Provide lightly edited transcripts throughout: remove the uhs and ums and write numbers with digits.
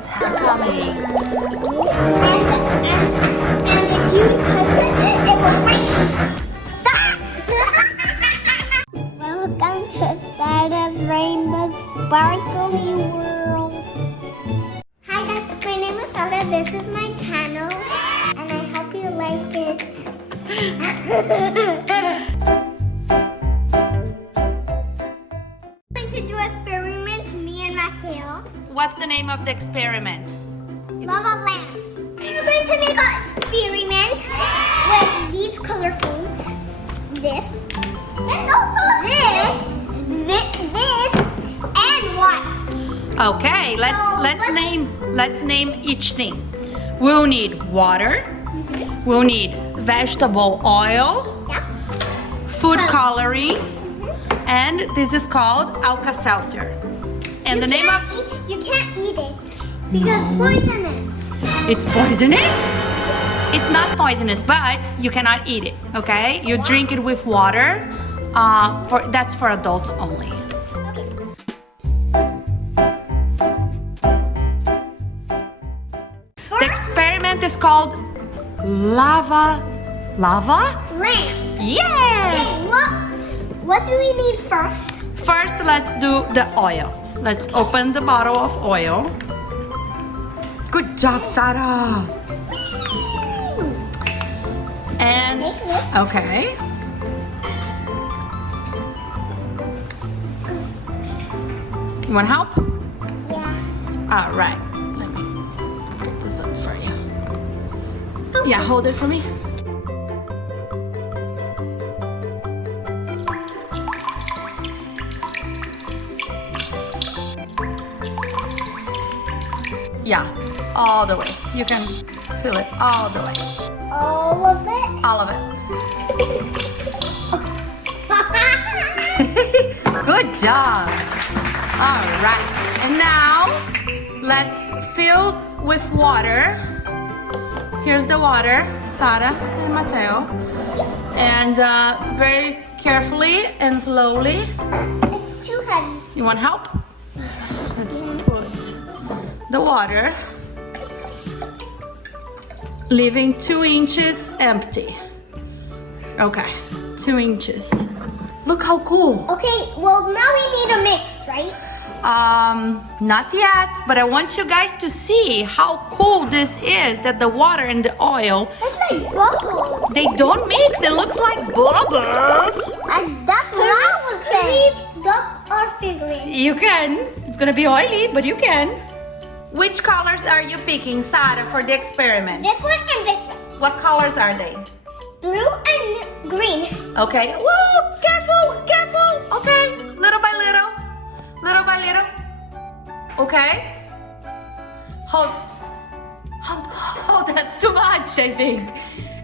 what's happening. And if you touch it, it will break. Stop! Welcome to Sarah's Rainbow Sparkly World. Hi guys, my name is Sarah. This is my channel, and I hope you like it. I'm going to do an experiment, me and Mateo. What's the name of the experiment? Lava lamp. We're going to make an experiment with these colorfuls. This. And also this, and what? Okay, let's name each thing. We'll need water. We'll need vegetable oil, Yeah. food coloring, and this is called Alka-Seltzer. And the name of You can't eat it because poisonous. it's poisonous? It's not poisonous, but you cannot eat it, okay? You drink it with water. That's for adults only. Okay. The experiment is called lava Lamp. Yeah! Okay, what do we need first? First, let's do the oil. Let's open the bottle of oil. Good job, Sarah. And Make this. okay. You want help? Yeah. All right. Let me put this up for you. Yeah, hold it for me. Yeah, all the way. You can fill it all the way. All of it. All of it. Good job. All right. And now let's fill with water. Here's the water, Sarah and Mateo. And very carefully and slowly. It's too heavy. You want help? Let's put the water, leaving 2 inches empty. Okay, 2 inches. Look how cool. Okay, well now we need a mix, right? Not yet, but I want you guys to see how cool this is, that the water and the oil, It's like bubbles. they don't mix. It looks like bubbles. And that's what I was saying. Dip our fingers. You can. It's gonna be oily, but you can. Which colors are you picking, Sarah, for the experiment? This one and this one. What colors are they? Blue and green. Okay. Whoa! Careful! Careful! Okay. Little by little. Little by little. Okay. Hold. That's too much, I think.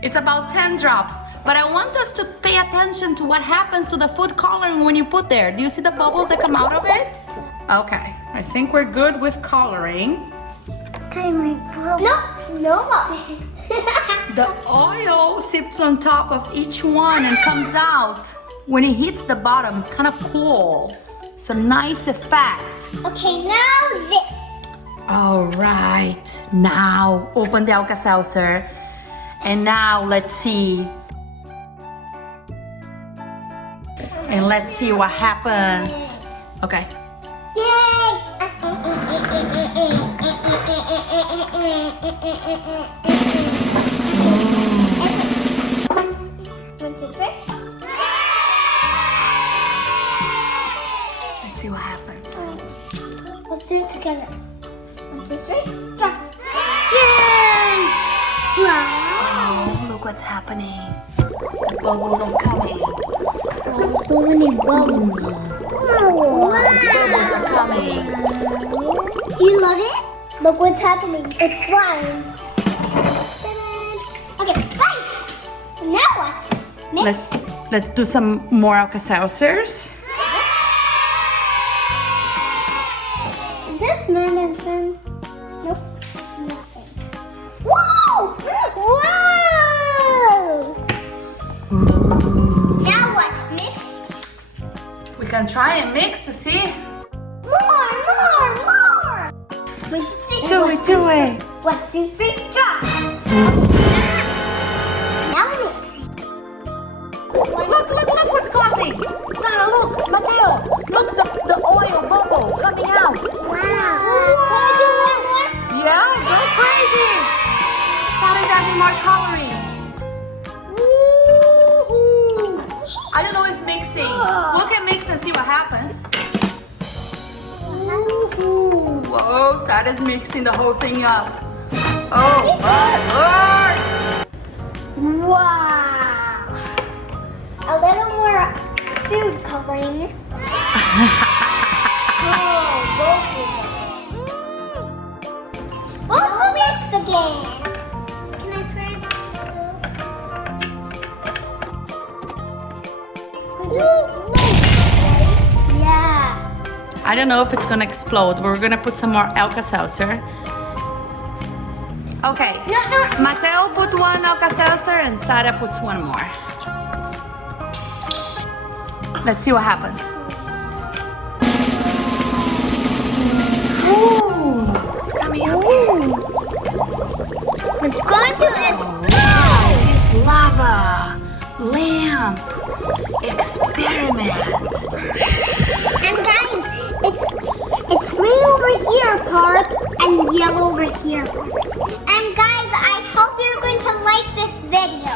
It's about 10 drops. But I want us to pay attention to what happens to the food coloring when you put there. Do you see the bubbles that come out of it? Okay. I think we're good with coloring. Okay, my bro. No. The oil sits on top of each one and comes out. When it hits the bottom, it's kind of cool. It's a nice effect. Okay, now this. All right. Now, open the Alka-Seltzer. And now, let's see. And let's see what happens. Okay. Yay! One, two, three. Let's see what happens. Let's do it together. 1, 2, 3. Start. Yay! Wow. Oh, look what's happening. The bubbles are coming. Oh, so many bubbles. Wow. Bubbles are coming. You love it? Look what's happening. It's flying. Ta-da. Okay, fine. Now what? Mix. Let's do some more Alka-Seltzers. This medicine. Nope. Nothing. Whoa! Whoa! Now what? Mix? We can try and mix to see. More! More! More! Let's take Do it, do it. 1, 2, 3, drop. Now mix it. Look what's causing. Sarah, look, Mateo. Look, the oil bubble coming out. Wow. Can I do one more? Yeah, go crazy. Sarah's adding more coloring. Woo-hoo. I don't know if mixing. Look at mix and see what happens. Woo-hoo. Whoa, Sarah's mixing the whole thing up. Oh, my Lord. Wow. A little more food coloring. Oh, both will mix again. Can I try it? Yeah. I don't know if it's gonna explode. We're gonna put some more Alka-Seltzer. Okay. No. Mateo put one Alka-Seltzer and Sarah puts one more. Let's see what happens. Ooh, it's coming up here. It's going to Wow, this lava lamp experiment. And guys, it's green over here part and yellow over here part. And guys, I hope you're going to like this video.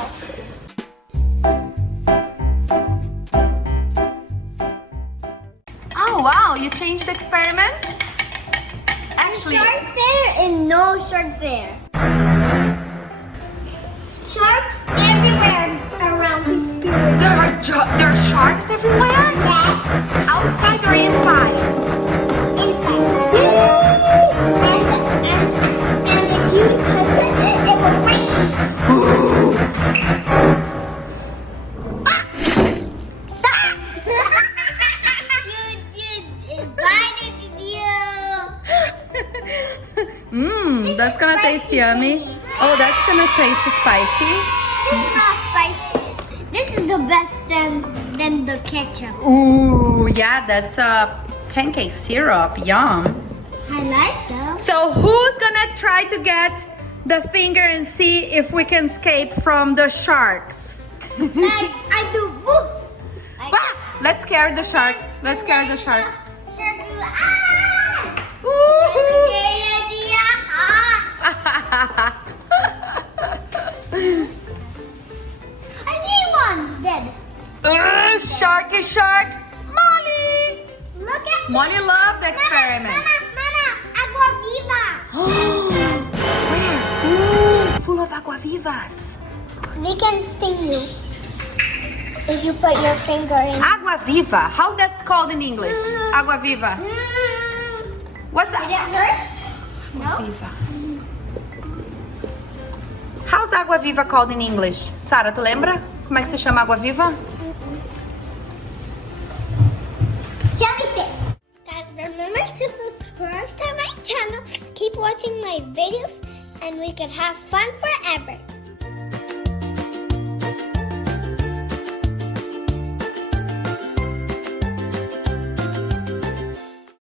Oh wow, you changed the experiment? Actually, Shark there and no shark there. Sharks everywhere around this pool. there are sharks everywhere? Yes, Outside or inside? inside. And if you touch it, it will bite you. That's gonna taste yummy. Oh, that's gonna taste spicy. This is not spicy. This is the best than the ketchup. Ooh, yeah, that's pancake syrup. Yum. I like that. So who's gonna try to get the finger and see if we can escape from the sharks? I do. Woo. Ah, let's scare the sharks. Let's scare the sharks. Shark do. Ah! Woo-hoo. Great idea. I see one dead. Sharky shark. Molly. Look at Molly loved the experiment. Mama, agua viva. Where? Ooh, full of agua vivas. They can sting you if you put your finger in. Agua viva. How's that called in English? Agua viva. What's Did it that? hurt? No. Viva. How's água viva called in English? Sara, tu lembra? Como é que se chama água viva? Jellyfish. Guys, remember to subscribe to my channel. Keep watching my videos and we can have fun forever.